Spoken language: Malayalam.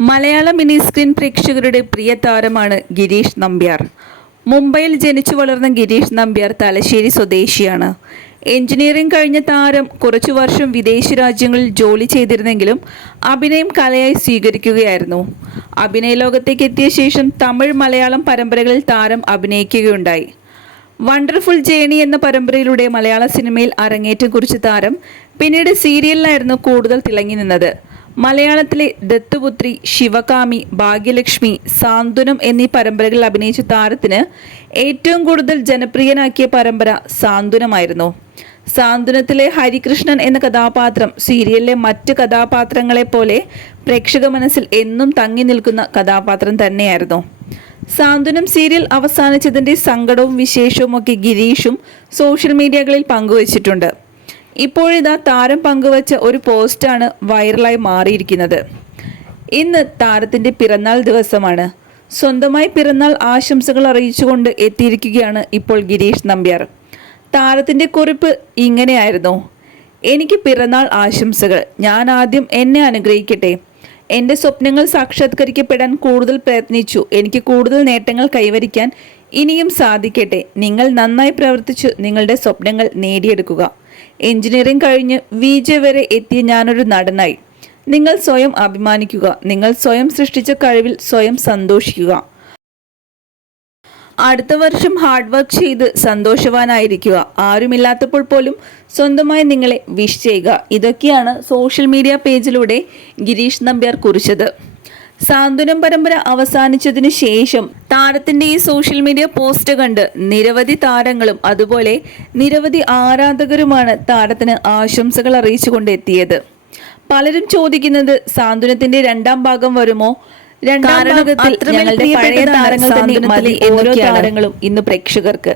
മലയാള മിനി സ്ക്രീൻ പ്രേക്ഷകരുടെ പ്രിയ താരമാണ് ഗിരീഷ് നമ്പ്യാർ. മുംബൈയിൽ ജനിച്ചു വളർന്ന ഗിരീഷ് നമ്പ്യാർ തലശ്ശേരി സ്വദേശിയാണ്. എഞ്ചിനീയറിംഗ് കഴിഞ്ഞ താരം കുറച്ചു വർഷം വിദേശ രാജ്യങ്ങളിൽ ജോലി ചെയ്തിരുന്നെങ്കിലും അഭിനയം കലയായി സ്വീകരിക്കുകയായിരുന്നു. അഭിനയ ലോകത്തേക്ക് എത്തിയ ശേഷം തമിഴ് മലയാളം പരമ്പരകളിൽ താരം അഭിനയിക്കുകയുണ്ടായി. വണ്ടർഫുൾ ജേണി എന്ന പരമ്പരയിലൂടെ മലയാള സിനിമയിൽ അരങ്ങേറ്റം കുറിച്ച താരം പിന്നീട് സീരിയലിലായിരുന്നു കൂടുതൽ തിളങ്ങി നിന്നത്. മലയാളത്തിലെ ദത്തുപുത്രി ശിവകാമി ഭാഗ്യലക്ഷ്മി സാന്ത്വനം എന്നീ പരമ്പരകളിൽ അഭിനയിച്ച താരത്തിന് ഏറ്റവും കൂടുതൽ ജനപ്രിയനാക്കിയ പരമ്പര സാന്ത്വനമായിരുന്നു. സാന്ത്വനത്തിലെ ഹരികൃഷ്ണൻ എന്ന കഥാപാത്രം സീരിയലിലെ മറ്റ് കഥാപാത്രങ്ങളെ പോലെ പ്രേക്ഷക മനസ്സിൽ എന്നും തങ്ങി നിൽക്കുന്ന കഥാപാത്രം തന്നെയായിരുന്നു. സാന്ത്വനം സീരിയൽ അവസാനിച്ചതിന്റെ സങ്കടവും വിശേഷവും ഒക്കെ ഗിരീഷും സോഷ്യൽ മീഡിയകളിൽ പങ്കുവച്ചിട്ടുണ്ട്. ഇപ്പോഴിതാ താരം പങ്കുവച്ച ഒരു പോസ്റ്റാണ് വൈറലായി മാറിയിരിക്കുന്നത്. ഇന്ന് താരത്തിന്റെ പിറന്നാൾ ദിവസമാണ്. സ്വന്തമായി പിറന്നാൾ ആശംസകൾ അറിയിച്ചുകൊണ്ട് എത്തിയിരിക്കുകയാണ് ഇപ്പോൾ ഗിരീഷ് നമ്പ്യാർ. താരത്തിന്റെ കുറിപ്പ് ഇങ്ങനെയായിരുന്നു. എനിക്ക് പിറന്നാൾ ആശംസകൾ. ഞാൻ ആദ്യം എന്നെ അനുഗ്രഹിക്കട്ടെ. എന്റെ സ്വപ്നങ്ങൾ സാക്ഷാത്കരിക്കപ്പെടാൻ കൂടുതൽ പ്രയത്നിച്ചു. എനിക്ക് കൂടുതൽ നേട്ടങ്ങൾ കൈവരിക്കാൻ ഇനിയും സാധിക്കട്ടെ. നിങ്ങൾ നന്നായി പ്രവർത്തിച്ചു. നിങ്ങളുടെ സ്വപ്നങ്ങൾ നേടിയെടുക്കുക. എഞ്ചിനീയറിംഗ് കഴിഞ്ഞ് വി ജെ വരെ എത്തിയ ഞാനൊരു നടനായി. നിങ്ങൾ സ്വയം അഭിമാനിക്കുക. നിങ്ങൾ സ്വയം സൃഷ്ടിച്ച കഴിവിൽ സ്വയം സന്തോഷിക്കുക. അടുത്ത വർഷം ഹാർഡ് വർക്ക് ചെയ്ത് സന്തോഷവാനായിരിക്കുക. ആരുമില്ലാത്തപ്പോൾ പോലും സ്വന്തമായി നിങ്ങളെ വിഷ് ചെയ്യുക. ഇതൊക്കെയാണ് സോഷ്യൽ മീഡിയ പേജിലൂടെ ഗിരീഷ് നമ്പ്യാർ കുറിച്ചത്. സാന്ത്വനം പരമ്പര അവസാനിച്ചതിന് ശേഷം താരത്തിന്റെ ഈ സോഷ്യൽ മീഡിയ പോസ്റ്റ് കണ്ട് നിരവധി താരങ്ങളും അതുപോലെ നിരവധി ആരാധകരുമാണ് താരത്തിന് ആശംസകൾ അറിയിച്ചുകൊണ്ട് എത്തിയത് പലരും ചോദിക്കുന്നത് സാന്ത്വനത്തിന്റെ രണ്ടാം ഭാഗം വരുമോ രണ്ടാം ഭാഗത്തിൽ ഞങ്ങളുടെ പഴയ താരങ്ങൾ തന്നെ മതി ഓരോ. താരങ്ങളും ഇന്ന് പ്രേക്ഷകർക്ക്